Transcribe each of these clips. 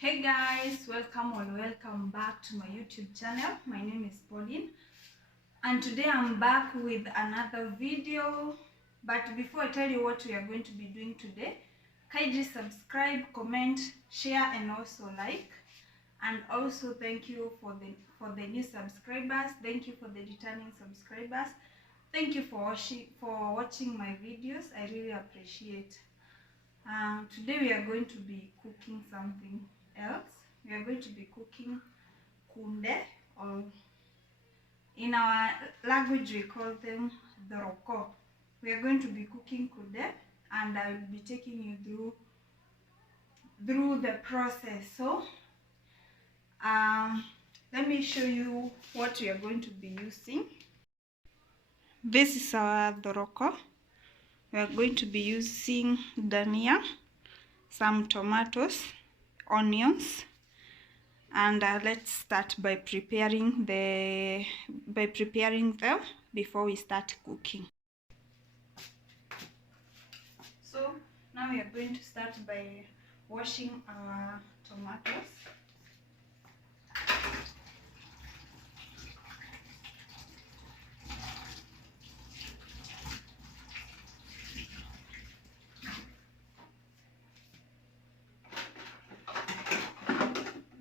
Hey guys, welcome or welcome back to my YouTube channel. My name is Pauline and today I'm back with another video. But before I tell you what we are going to be doing today, kindly subscribe, comment, share and also like. And also thank you for the new subscribers. Thank you for the returning subscribers. Thank you for watching my videos. I really appreciate. Today we are going to be cooking something else. We are going to be cooking kunde, or in our language we call them doroko. We are going to be cooking kunde and I will be taking you through the process. So let me show you what we are going to be using. This is our doroko. We are going to be using dania, some tomatoes, onions, and let's start by preparing them before we start cooking. So now we are going to start by washing our tomatoes.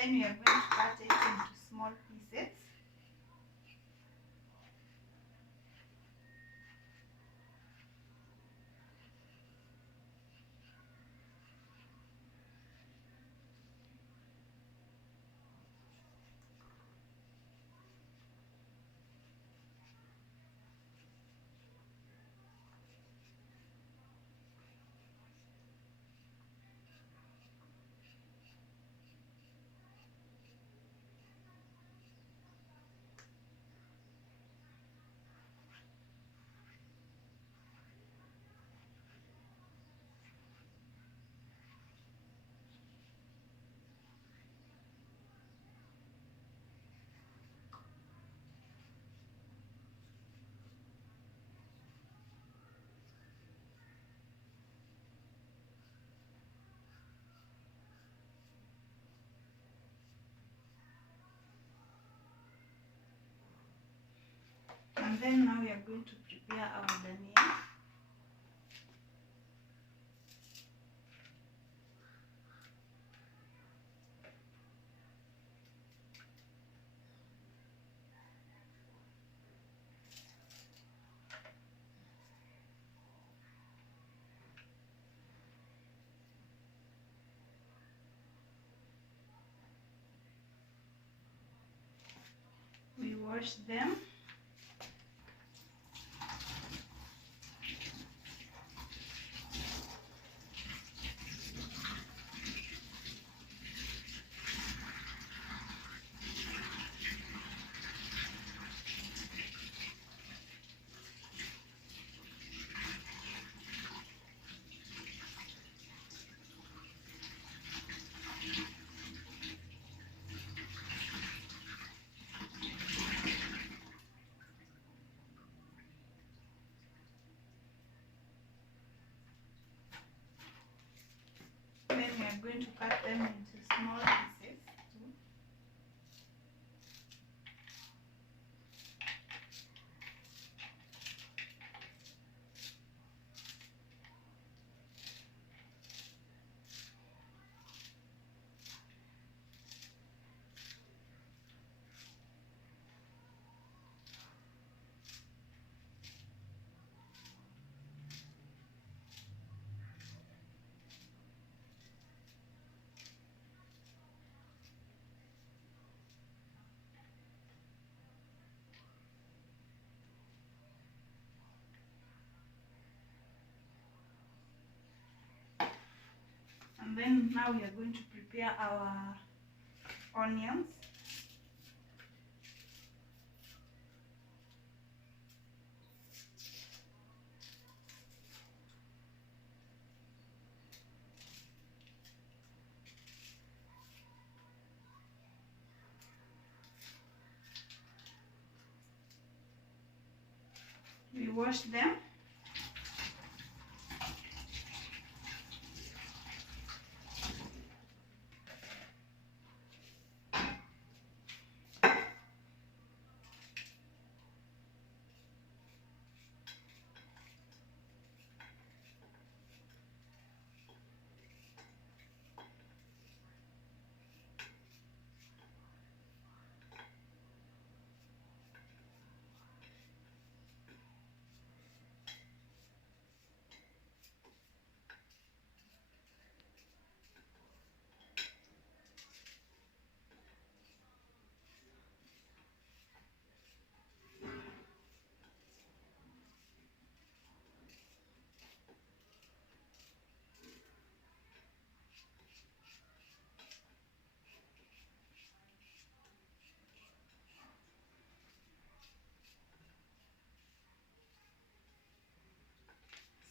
Then we are going to cut it into small pieces. And then now we are going to prepare our dania. We wash them. Then we are going to cut them into small pieces too. And then now we are going to prepare our onions. We wash them.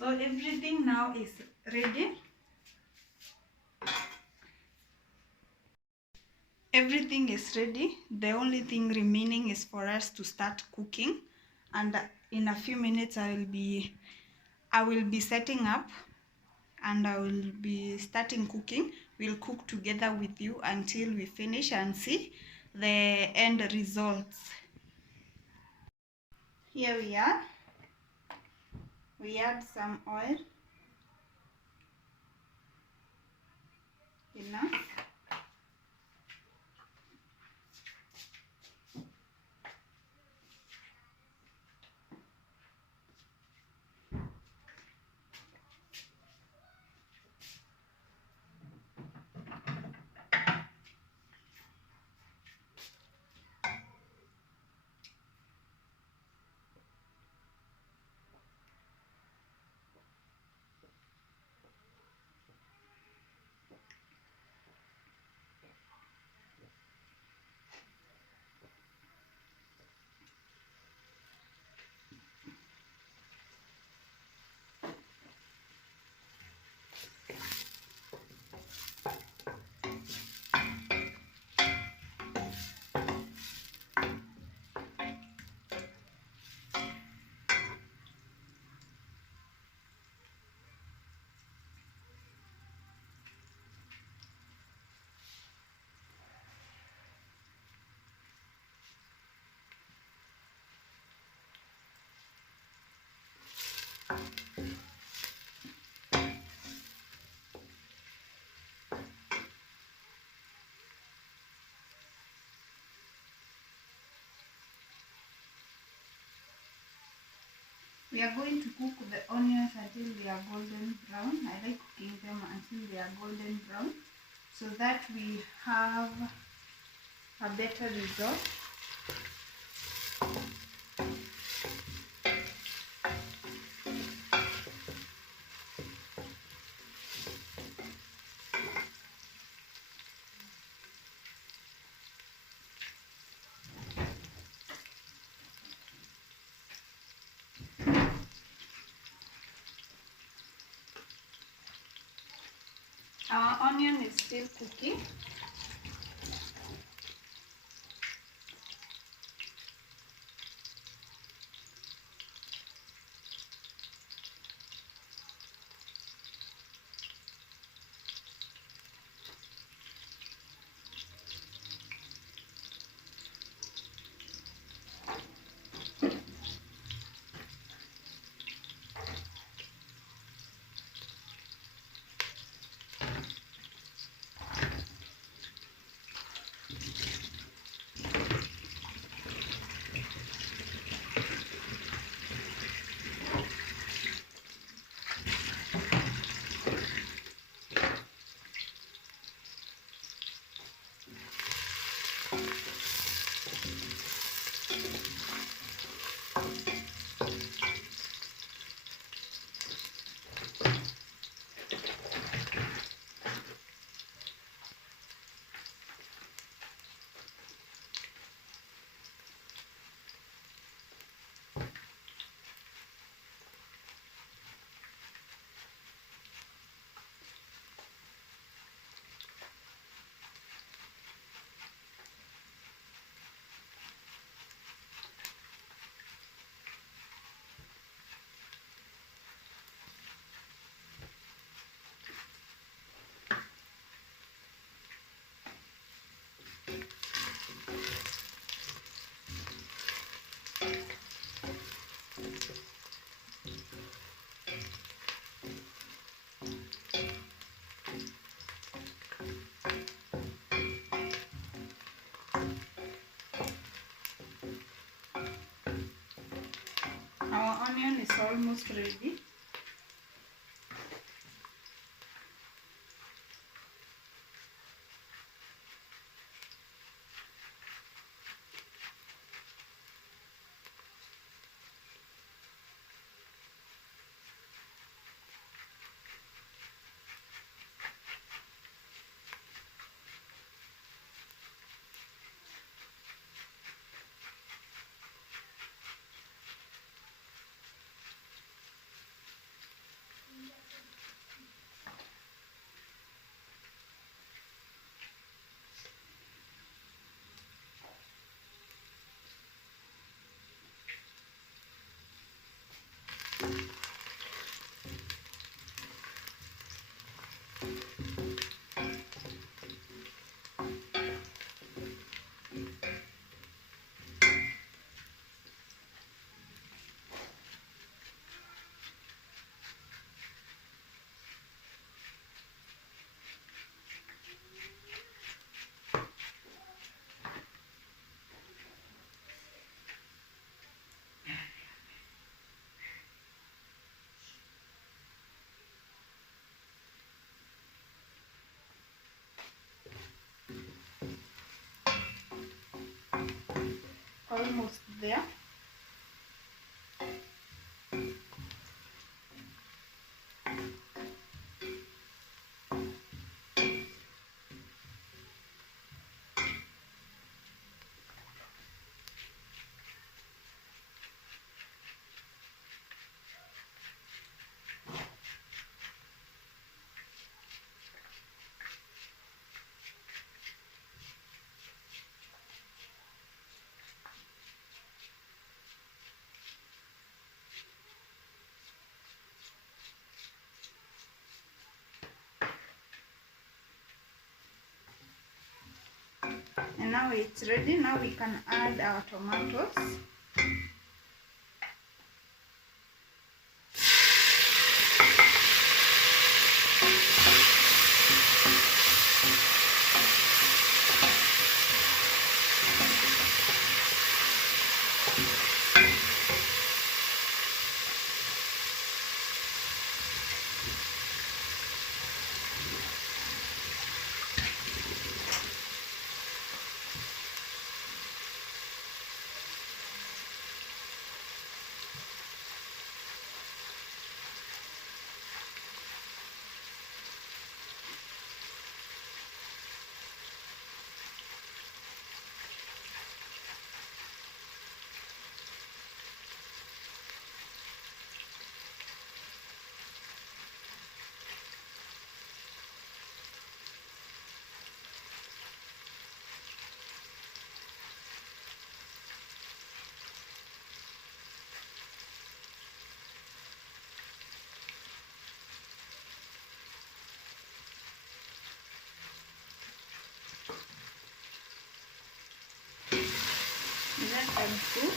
So everything now is ready. Everything is ready. The only thing remaining is for us to start cooking, and in a few minutes I will be setting up and I will be starting cooking. We'll cook together with you until we finish and see the end results. Here we are. We add some oil, enough. We are going to cook the onions until they are golden brown. I like cooking them until they are golden brown so that we have a better result. Our onion is still cooking. Our onion is almost ready. almost there. And now it's ready. Now we can add our tomatoes. Let them cook.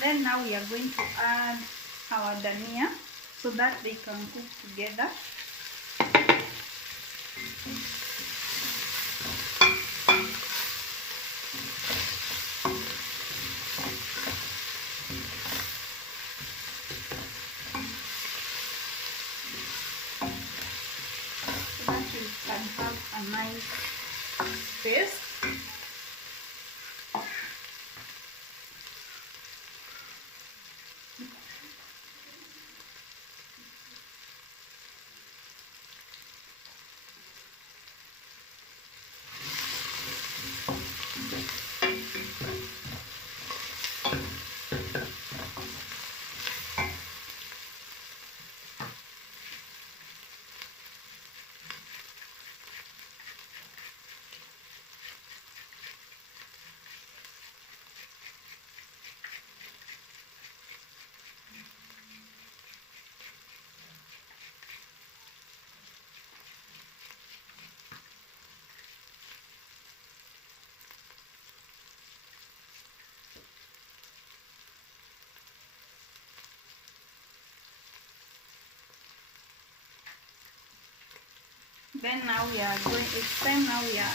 Then now we are going to add our dania so that they can cook together. So that we can have a nice paste. Then now we are going, it's time now we add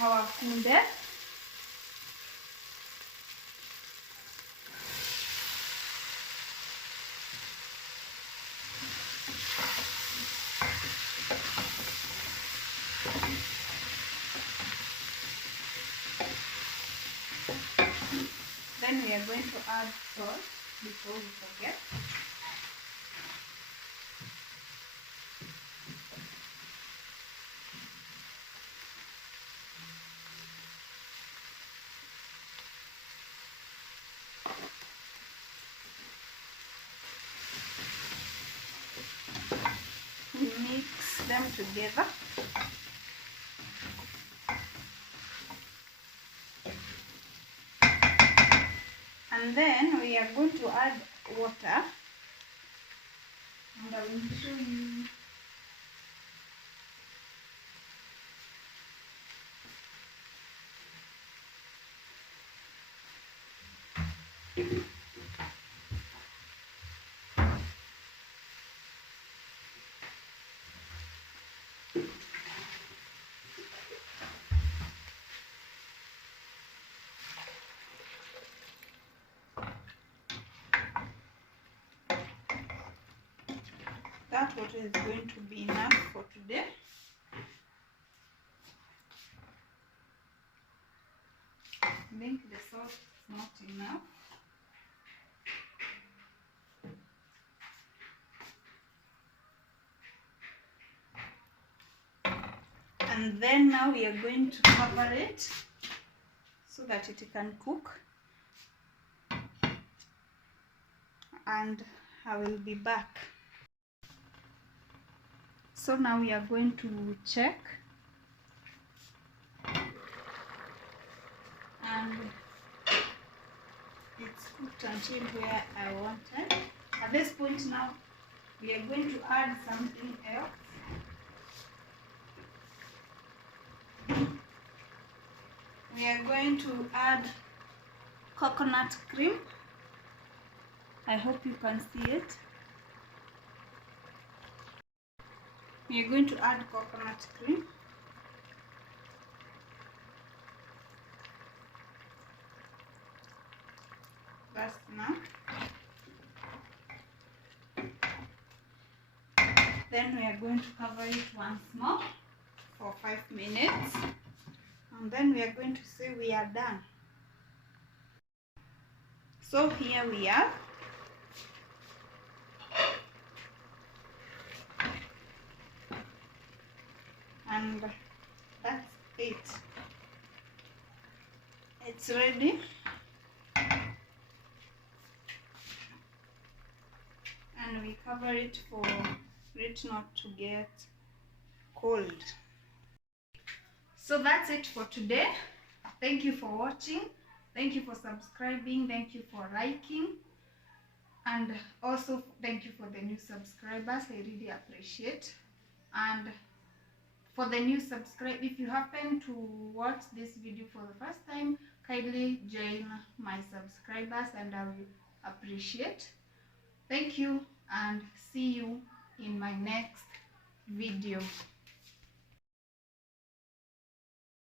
our kunde. Then we are going to add salt. before we forget. We mix them together. And then we are going to add water. And I will show you. That water is going to be enough for today. I think the salt is not enough. And then now we are going to cover it so that it can cook. And I will be back. So now we are going to check. And it's cooked until where I wanted. At this point now, we are going to add something else. We are going to add coconut cream. I hope you can see it. We are going to add coconut cream. That's enough. Then we are going to cover it once more for 5 minutes. And then we are going to say we are done. So here we are. And that's it. It's ready. And we cover it for it not to get cold. So that's it for today. Thank you for watching. Thank you for subscribing. Thank you for liking. And also thank you for the new subscribers. I really appreciate. And for the new subscribers, if you happen to watch this video for the first time, kindly join my subscribers and I will appreciate. Thank you and see you in my next video.